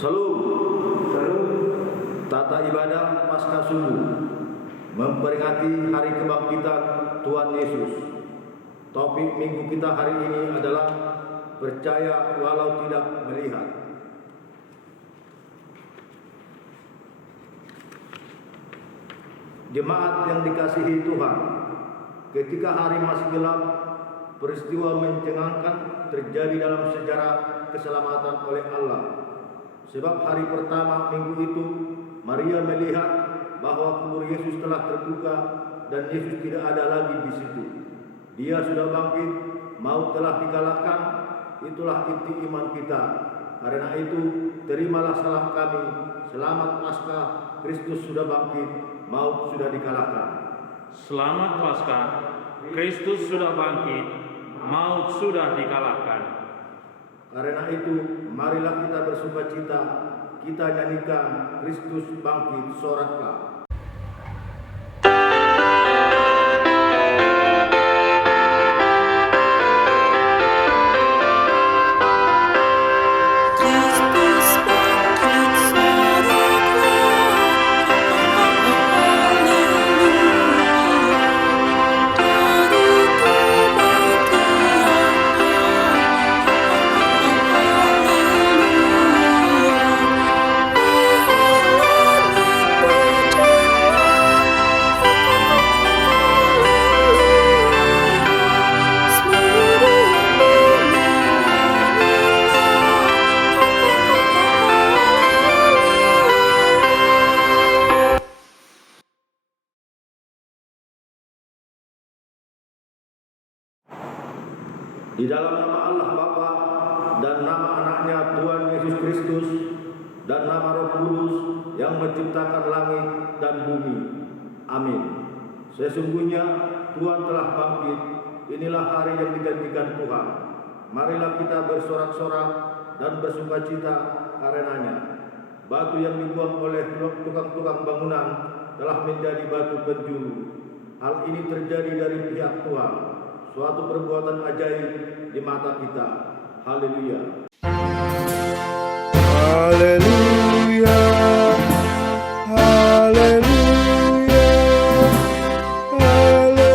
Salam. Tata ibadah Paskah subuh memperingati hari kebangkitan Tuhan Yesus. Topik minggu kita hari ini adalah percaya walau tidak melihat. Jemaat yang dikasihi Tuhan, ketika hari masih gelap, peristiwa mencengangkan terjadi dalam sejarah keselamatan oleh Allah. Sebab hari pertama minggu itu, Maria melihat bahwa kubur Yesus telah terbuka dan Yesus tidak ada lagi di situ. Dia sudah bangkit, maut telah dikalahkan. Itulah inti iman kita. Karena itu, terimalah salam kami. Selamat Paskah, Kristus sudah bangkit, maut sudah dikalahkan. Selamat Paskah, Kristus sudah bangkit, maut sudah dikalahkan. Karena itu, marilah kita bersukacita, kita nyanyikan Kristus bangkit soraklah. Di dalam nama Allah Bapa dan nama anaknya Tuhan Yesus Kristus dan nama Roh Kudus yang menciptakan langit dan bumi. Amin. Sesungguhnya Tuhan telah bangkit. Inilah hari yang dijanjikan Tuhan. Marilah kita bersorak-sorak dan bersukacita karenanya. Batu yang dibuang oleh tukang-tukang bangunan telah menjadi batu penjuru. Hal ini terjadi dari pihak Tuhan. Suatu perbuatan ajaib di mata kita. Haleluya. Haleluya. Haleluya. Haleluya.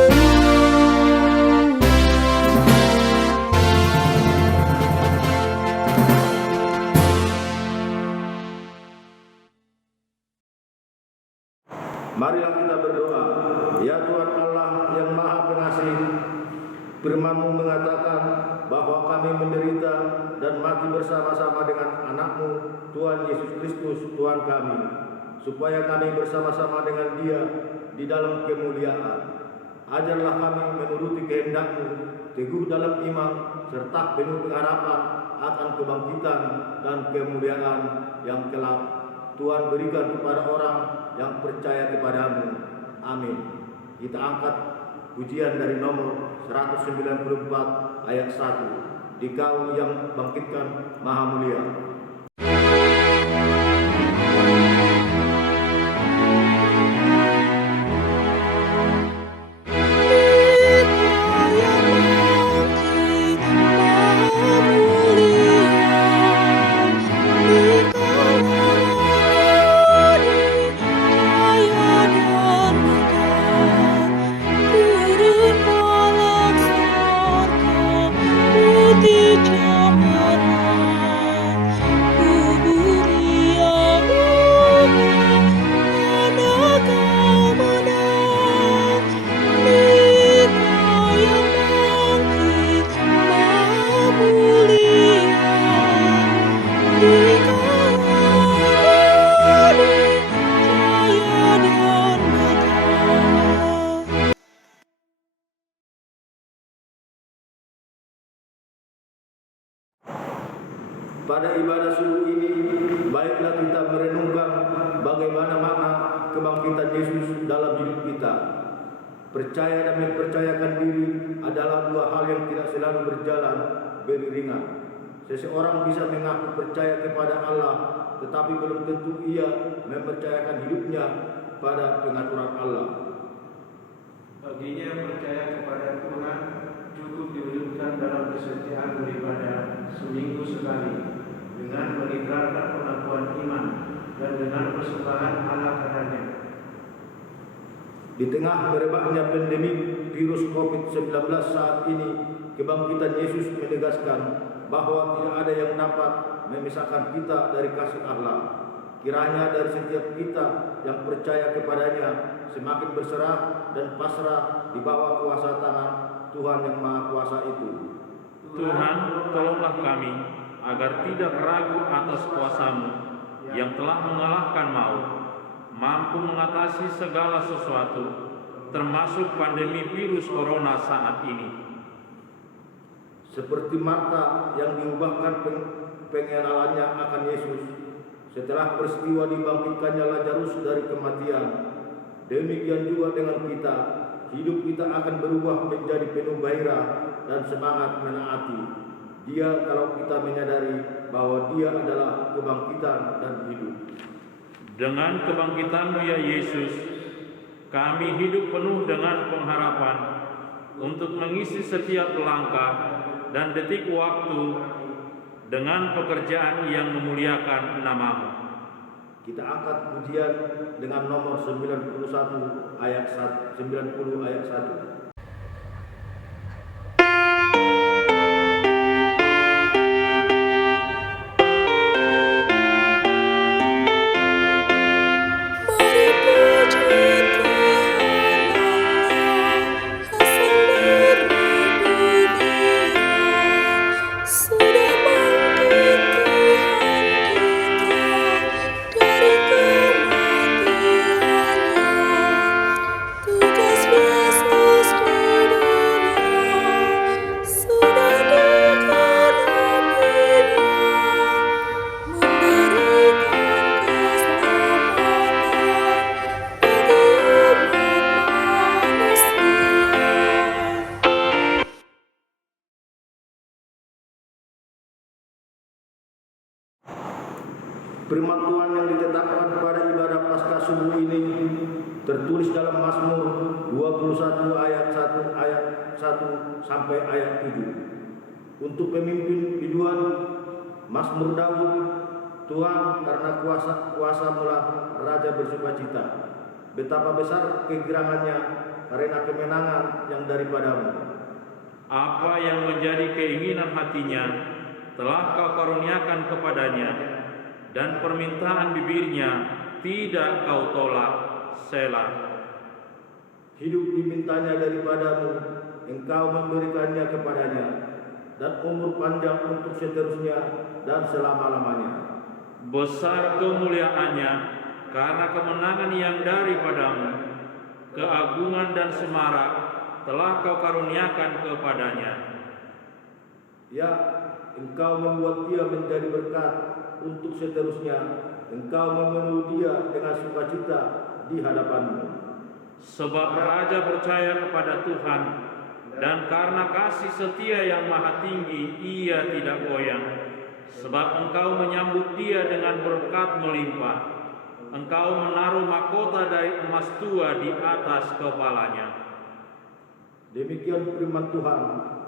Marilah kita berdoa. Ya Tuhan Allah yang Maha Pengasih, Firman-Mu mengatakan bahwa kami menderita dan mati bersama-sama dengan anak-Mu, Tuhan Yesus Kristus, Tuhan kami, supaya kami bersama-sama dengan Dia di dalam kemuliaan. Ajarlah kami menuruti kehendak-Mu, teguh dalam iman, serta penuh pengharapan akan kebangkitan dan kemuliaan yang kelak Tuhan berikan kepada orang yang percaya kepada-Mu. Amin. Kita angkat pujian dari nomor 194 ayat 1. Dikau yang bangkitkan Maha Mulia. Pada ibadah subuh ini, baiklah kita merenungkan bagaimana makna kebangkitan Yesus dalam hidup kita. Percaya dan mempercayakan diri adalah dua hal yang tidak selalu berjalan beriringan. Seseorang bisa mengaku percaya kepada Allah, tetapi belum tentu ia mempercayakan hidupnya pada pengaturan Allah. Baginya percaya kepada Tuhan cukup diwujudkan dalam kesetiaan beribadah seminggu sekali, dengan mengikrarkan pengakuan iman dan dengan persembahan ala kadarnya. Di tengah merebaknya pandemi virus COVID-19 saat ini, kebangkitan Yesus menegaskan bahwa tidak ada yang dapat memisahkan kita dari kasih Allah. Kiranya dari setiap kita yang percaya kepadanya semakin berserah dan pasrah di bawah kuasa tangan Tuhan yang Maha Kuasa itu. Tuhan, tolonglah kami agar tidak ragu atas kuasa-Mu yang telah mengalahkan maut, mampu mengatasi segala sesuatu, termasuk pandemi virus corona saat ini. Seperti Marta yang diubahkan pengenalannya akan Yesus setelah peristiwa dibangkitkannya Lazarus dari kematian, demikian juga dengan kita. Hidup kita akan berubah menjadi penuh gairah dan semangat menaati Dia kalau kita menyadari bahwa Dia adalah kebangkitan dan hidup. Dengan kebangkitan-Mu ya Yesus, kami hidup penuh dengan pengharapan untuk mengisi setiap langkah dan detik waktu dengan pekerjaan yang memuliakan nama-Mu. Kita angkat pujian dengan nomor 91 ayat 1, 90 ayat 1. Firman Tuhan yang ditetapkan pada ibadah Paskah subuh ini tertulis dalam Mazmur 21 ayat 1 sampai ayat 7. Untuk pemimpin biduan Mazmur Daud, Tuhan karena kuasa-Mulah Raja bersukacita. Betapa besar kegirangannya karena kemenangan yang daripada-Mu. Apa yang menjadi keinginan hatinya telah Kau karuniakan kepadanya, dan permintaan bibirnya tidak Kau tolak. Selah. Hidup dimintanya daripada-Mu, Engkau memberikannya kepadanya, dan umur panjang untuk seterusnya dan selama-lamanya. Besar kemuliaannya karena kemenangan yang daripada-Mu, keagungan dan semarak telah Kau karuniakan kepadanya. Ya, Engkau membuat dia menjadi berkat untuk seterusnya. Engkau memenuhi dia dengan sukacita di hadapan-Mu. Sebab raja percaya kepada Tuhan, dan karena kasih setia yang maha tinggi ia tidak goyang. Sebab Engkau menyambut dia dengan berkat melimpah. Engkau menaruh mahkota dari emas tua di atas kepalanya. Demikian firman Tuhan.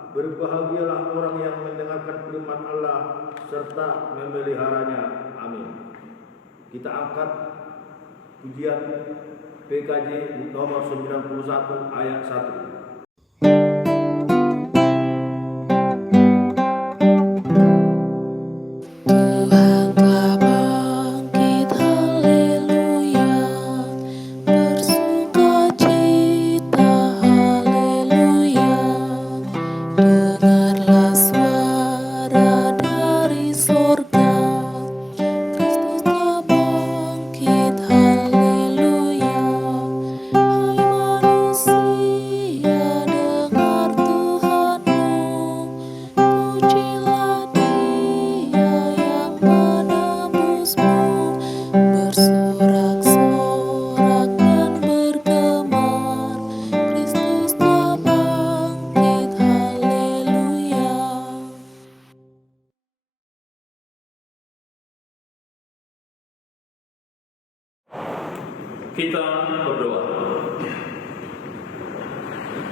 Berbahagialah orang yang mendengarkan firman Allah serta memeliharanya. Amin. Kita angkat pujian PKJ nomor 91 ayat 1. Kita berdoa.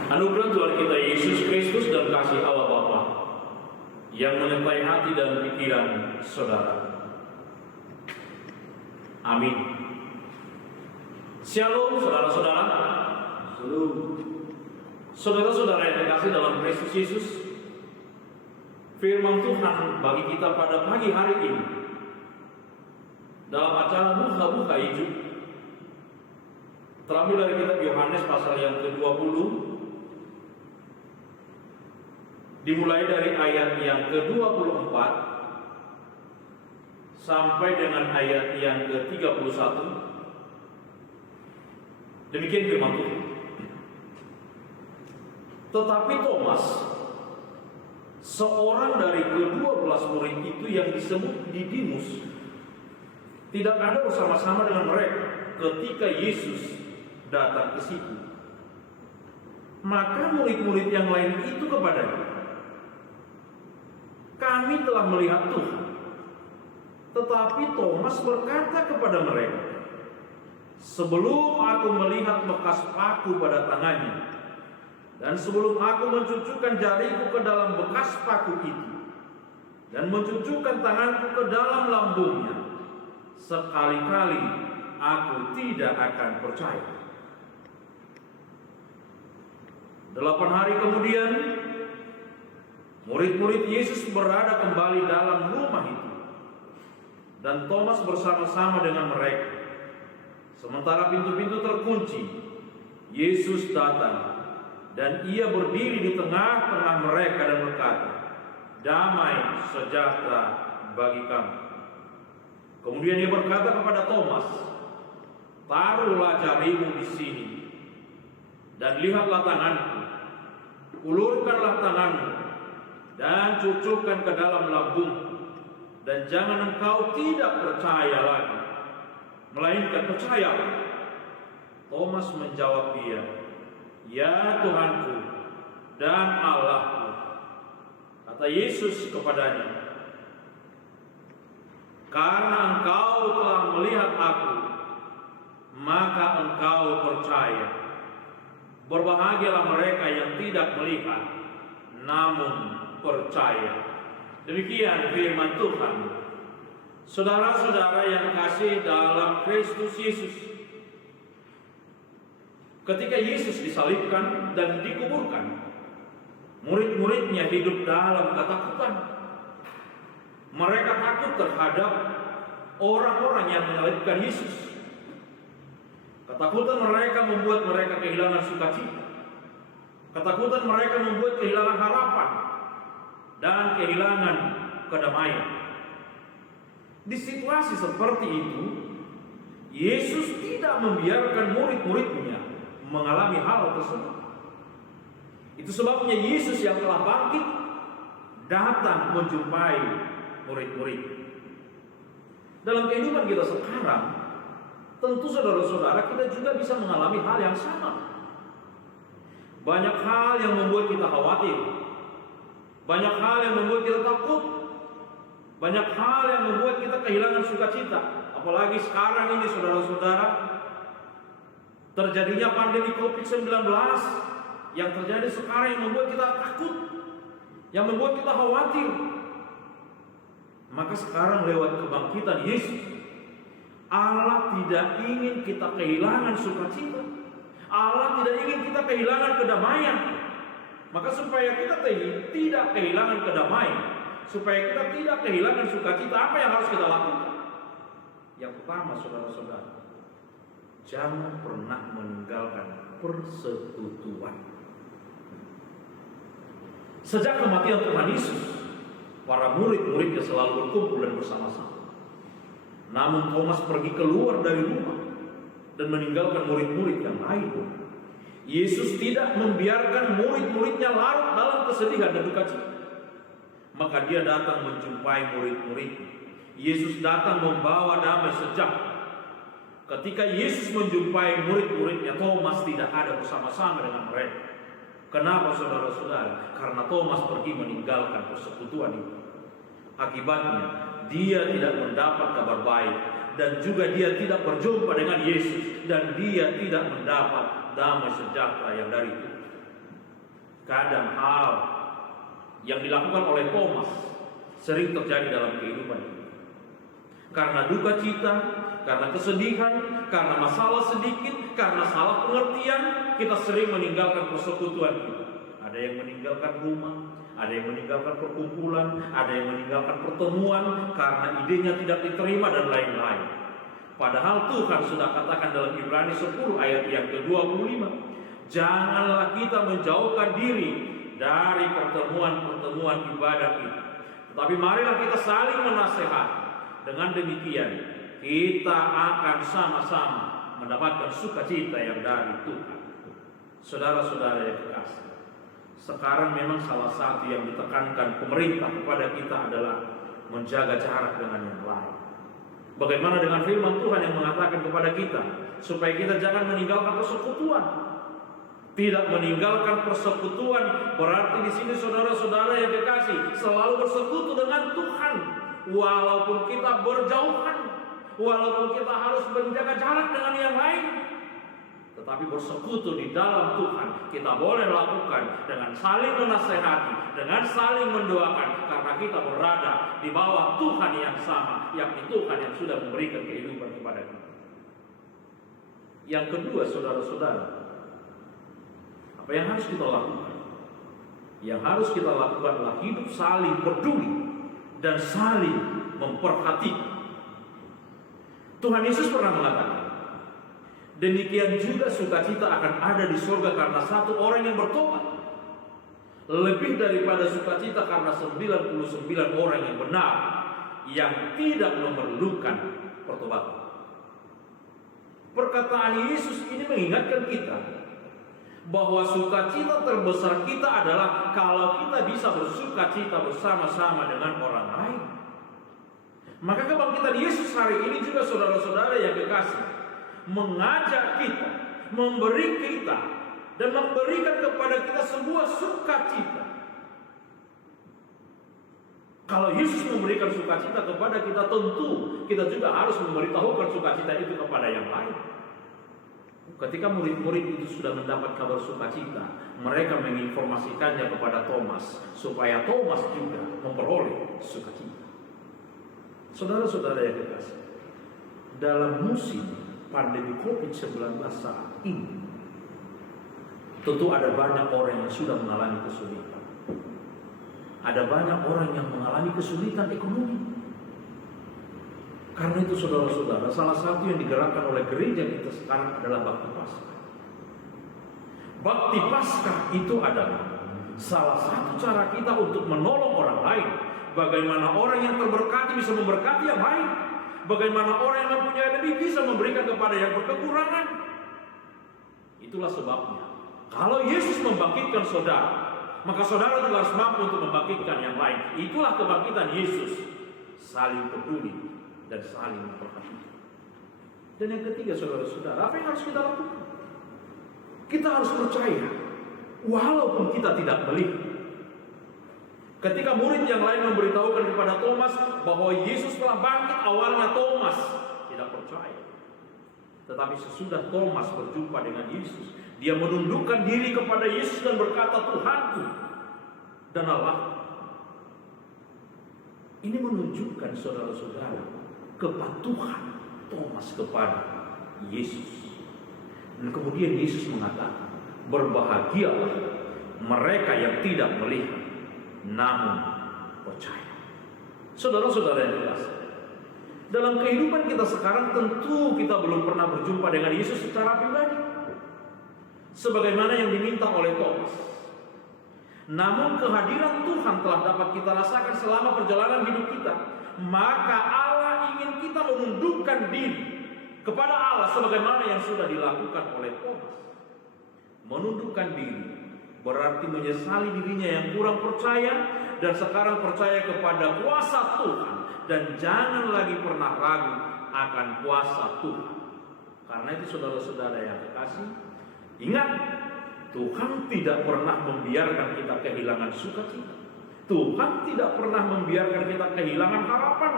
Anugerah Tuhan kita Yesus Kristus dan kasih Allah Bapa yang menyertai hati dan pikiran saudara. Amin. Shalom saudara-saudara. Shalom. Saudara-saudara yang dikasih dalam Kristus Yesus, firman Tuhan bagi kita pada pagi hari ini dalam acara Buka-Buka Hidup terambil dari kitab Yohanes pasal yang ke-20, dimulai dari ayat yang ke-24 sampai dengan ayat yang ke-31. Demikian firman Tuhan. Tetapi Thomas, seorang dari ke-12 murid itu yang disebut Didimus, tidak ada bersama-sama dengan mereka ketika Yesus datang ke situ. Maka murid-murid yang lain itu kepadanya, kami telah melihat Tuhan. Tetapi Thomas berkata kepada mereka, sebelum aku melihat bekas paku pada tangannya, dan sebelum aku mencucukkan jariku ke dalam bekas paku itu, dan mencucukkan tanganku ke dalam lambungnya, sekali-kali aku tidak akan percaya. 8 hari kemudian, murid-murid Yesus berada kembali dalam rumah itu, dan Thomas bersama-sama dengan mereka. Sementara pintu-pintu terkunci, Yesus datang, dan ia berdiri di tengah-tengah mereka dan berkata, damai sejahtera bagi kamu. Kemudian ia berkata kepada Thomas, taruhlah jarimu di sini, dan lihatlah tanganku, ulurkanlah tanganmu, dan cucukkan ke dalam lambungku, dan jangan engkau tidak percaya lagi, melainkan percayalah. Thomas menjawab dia, ya Tuhanku dan Allahku. Kata Yesus kepadanya, karena engkau telah melihat aku, maka engkau percaya. Berbahagialah mereka yang tidak melihat, namun percaya. Demikian firman Tuhan. Saudara-saudara yang kasih dalam Kristus Yesus, ketika Yesus disalibkan dan dikuburkan, murid-muridnya hidup dalam ketakutan. Mereka takut terhadap orang-orang yang menyalibkan Yesus. Ketakutan mereka membuat mereka kehilangan sukacita. Ketakutan mereka membuat kehilangan harapan dan kehilangan kedamaian. Di situasi seperti itu, Yesus tidak membiarkan murid-muridnya mengalami hal tersebut. Itu sebabnya Yesus yang telah bangkit datang menjumpai murid-murid. Dalam kehidupan kita sekarang, tentu saudara-saudara kita juga bisa mengalami hal yang sama. Banyak hal yang membuat kita khawatir, banyak hal yang membuat kita takut, banyak hal yang membuat kita kehilangan sukacita. Apalagi sekarang ini saudara-saudara, terjadinya pandemi COVID-19 yang terjadi sekarang yang membuat kita takut, yang membuat kita khawatir. Maka sekarang lewat kebangkitan Yesus, Allah tidak ingin kita kehilangan sukacita. Allah tidak ingin kita kehilangan kedamaian. Maka supaya kita tidak kehilangan kedamaian, supaya kita tidak kehilangan sukacita, apa yang harus kita lakukan? Yang pertama, saudara-saudara, jangan pernah meninggalkan persekutuan. Sejak kematian Tuhan Yesus, para murid-muridnya selalu berkumpul dan bersama-sama. Namun Thomas pergi keluar dari rumah dan meninggalkan murid-murid yang lain. Yesus tidak membiarkan murid-muridnya larut dalam kesedihan dan duka cita. Maka dia datang menjumpai murid-muridnya. Yesus datang membawa damai sejahtera. Ketika Yesus menjumpai murid-muridnya, Thomas tidak ada bersama-sama dengan mereka. Kenapa saudara-saudara? Karena Thomas pergi meninggalkan persekutuan itu. Akibatnya dia tidak mendapat kabar baik, dan juga dia tidak berjumpa dengan Yesus, dan dia tidak mendapat damai sejahtera yang dari Tuhan. Kadang hal yang dilakukan oleh Thomas sering terjadi dalam kehidupan kita. Karena duka cita, karena kesedihan, karena masalah sedikit, karena salah pengertian, kita sering meninggalkan persekutuan kita. Ada yang meninggalkan rumah, ada yang meninggalkan perkumpulan, ada yang meninggalkan pertemuan karena idenya tidak diterima dan lain-lain. Padahal Tuhan sudah katakan dalam Ibrani 10 ayat yang ke-25, janganlah kita menjauhkan diri dari pertemuan-pertemuan ibadah kita, tetapi marilah kita saling menasehati. Dengan demikian kita akan sama-sama mendapatkan sukacita yang dari Tuhan. Saudara-saudara yang kekasih, sekarang memang salah satu yang ditekankan pemerintah kepada kita adalah menjaga jarak dengan yang lain. Bagaimana dengan firman Tuhan yang mengatakan kepada kita supaya kita jangan meninggalkan persekutuan? Tidak meninggalkan persekutuan berarti di sini saudara-saudara yang kekasih selalu bersekutu dengan Tuhan. Walaupun kita berjauhan, walaupun kita harus menjaga jarak dengan yang lain, tetapi bersekutu di dalam Tuhan kita boleh lakukan dengan saling menasehati, dengan saling mendoakan, karena kita berada di bawah Tuhan yang sama, yakni Tuhan yang sudah memberikan kehidupan kepada kita. Yang kedua, saudara-saudara, apa yang harus kita lakukan? Yang harus kita lakukan adalah hidup saling peduli dan saling memperhatikan. Tuhan Yesus pernah mengatakan, demikian juga sukacita akan ada di surga karena satu orang yang bertobat, lebih daripada sukacita karena 99 orang yang benar yang tidak memerlukan pertobatan. Perkataan Yesus ini mengingatkan kita bahwa sukacita terbesar kita adalah kalau kita bisa bersukacita bersama-sama dengan orang lain. Maka kebangkitan Yesus hari ini juga saudara-saudara yang kekasih mengajak kita, memberi kita dan memberikan kepada kita sebuah sukacita. Kalau Yesus memberikan sukacita kepada kita, tentu kita juga harus memberitahukan sukacita itu kepada yang lain. Ketika murid-murid itu sudah mendapat kabar sukacita, mereka menginformasikannya kepada Thomas supaya Thomas juga memperoleh sukacita. Saudara-saudara yang kekasih, dalam musim pandemi COVID-19 saat ini, tentu ada banyak orang yang sudah mengalami kesulitan. Ada banyak orang yang mengalami kesulitan ekonomi. Karena itu saudara-saudara, salah satu yang digerakkan oleh gereja kita sekarang adalah Bakti Paskah. Bakti Paskah itu adalah salah satu cara kita untuk menolong orang lain. Bagaimana orang yang terberkati bisa memberkati yang lain. Bagaimana orang yang mempunyai lebih bisa memberikan kepada yang berkekurangan. Itulah sebabnya kalau Yesus membangkitkan saudara, maka saudara juga harus mampu untuk membangkitkan yang lain. Itulah kebangkitan Yesus, saling peduli dan saling memperhatikan. Dan yang ketiga, saudara-saudara, apa yang harus kita lakukan? Kita harus percaya walaupun kita tidak melihat. Ketika murid yang lain memberitahukan kepada Thomas bahwa Yesus telah bangkit, awalnya Thomas tidak percaya. Tetapi sesudah Thomas berjumpa dengan Yesus, dia menundukkan diri kepada Yesus dan berkata, Tuhanku dan Allah. Ini menunjukkan saudara-saudara kepatuhan Thomas kepada Yesus. Dan kemudian Yesus mengatakan, berbahagialah mereka yang tidak melihat namun percaya. Saudara-saudara yang dikasihi, dalam kehidupan kita sekarang tentu kita belum pernah berjumpa dengan Yesus secara pribadi sebagaimana yang diminta oleh Thomas. Namun kehadiran Tuhan telah dapat kita rasakan selama perjalanan hidup kita. Maka Allah ingin kita menundukkan diri kepada Allah sebagaimana yang sudah dilakukan oleh Thomas. Menundukkan diri berarti menyesali dirinya yang kurang percaya dan sekarang percaya kepada kuasa Tuhan, dan jangan lagi pernah ragu akan kuasa Tuhan. Karena itu saudara-saudara yang kekasih, ingat, Tuhan tidak pernah membiarkan kita kehilangan sukacita. Tuhan tidak pernah membiarkan kita kehilangan harapan,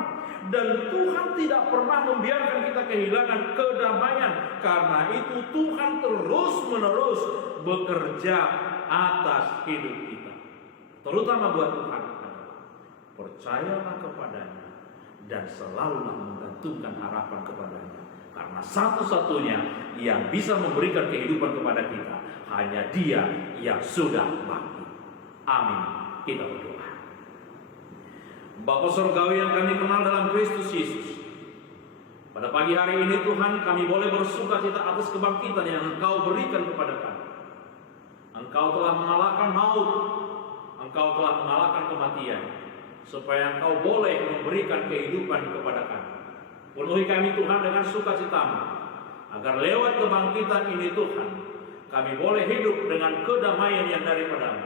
dan Tuhan tidak pernah membiarkan kita kehilangan kedamaian. Karena itu Tuhan terus-menerus bekerja atas hidup kita. terutama buat Tuhan adalah percayalah kepadanya dan selalulah menggantungkan harapan kepadanya. Karena satu-satunya yang bisa memberikan kehidupan kepada kita hanya Dia yang sudah mati. Amin. Kita berdoa. Bapa Surgawi yang kami kenal dalam Kristus Yesus, pada pagi hari ini Tuhan, kami boleh bersuka cita atas kebangkitan yang Engkau berikan kepada kami. Engkau telah mengalahkan maut, Engkau telah mengalahkan kematian, supaya Engkau boleh memberikan kehidupan kepada kami. Penuhi kami Tuhan dengan sukacita-Mu, agar lewat kebangkitan ini Tuhan, kami boleh hidup dengan kedamaian yang daripada-Mu.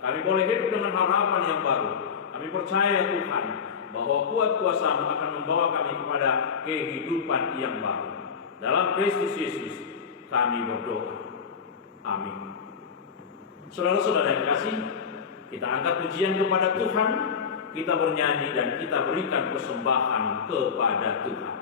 Kami boleh hidup dengan harapan yang baru. Kami percaya Tuhan, bahwa kuat kuasa-Mu akan membawa kami kepada kehidupan yang baru. Dalam Kristus Yesus kami berdoa. Amin. Saudara-saudara yang kasih, kita angkat pujian kepada Tuhan, kita bernyanyi dan kita berikan persembahan kepada Tuhan.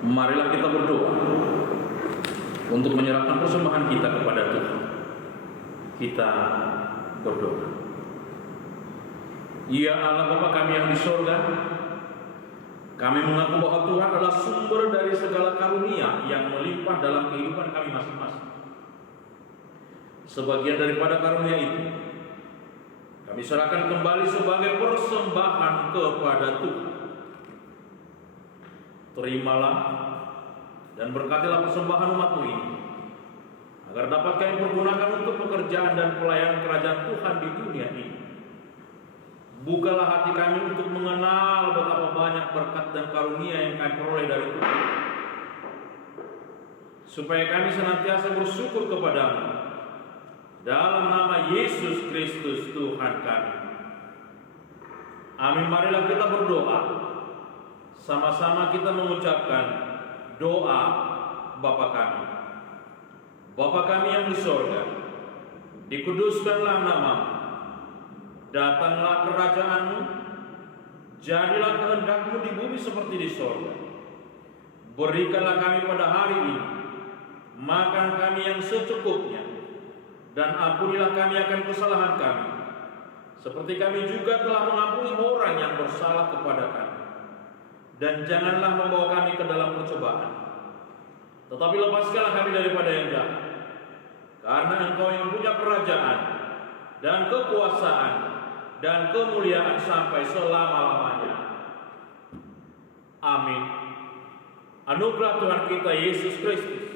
Marilah kita berdoa untuk menyerahkan persembahan kita kepada Tuhan. Kita berdoa. Ya Allah Bapa kami yang di surga, kami mengaku bahwa Tuhan adalah sumber dari segala karunia yang melimpah dalam kehidupan kami masing-masing. Sebagian daripada karunia itu kami serahkan kembali sebagai persembahan kepada Tuhan. Terimalah dan berkatilah persembahan umat-Mu ini, agar dapat kami pergunakan untuk pekerjaan dan pelayanan kerajaan Tuhan di dunia ini. Bukalah hati kami untuk mengenal betapa banyak berkat dan karunia yang kami peroleh dari Tuhan, supaya kami senantiasa bersyukur kepadamu. Dalam nama Yesus Kristus Tuhan kami. Amin. Marilah kita berdoa. Sama-sama kita mengucapkan doa Bapa kami. Bapa kami yang di sorga, dikuduskanlah nama-Mu. Datanglah kerajaan-Mu. Jadilah kehendak-Mu di bumi seperti di sorga. Berikanlah kami pada hari ini makan kami yang secukupnya, dan ampunilah kami akan kesalahan kami, seperti kami juga telah mengampuni orang yang bersalah kepada kami. Dan janganlah membawa kami ke dalam percobaan, tetapi lepaskanlah kami daripada yang jahat. Karena Engkau yang punya kerajaan dan kekuasaan dan kemuliaan sampai selama-lamanya. Amin. Anugerah Tuhan kita Yesus Kristus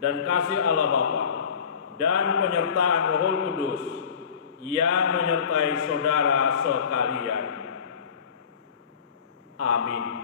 dan kasih Allah Bapa dan penyertaan Roh Kudus yang menyertai saudara sekalian. Amin.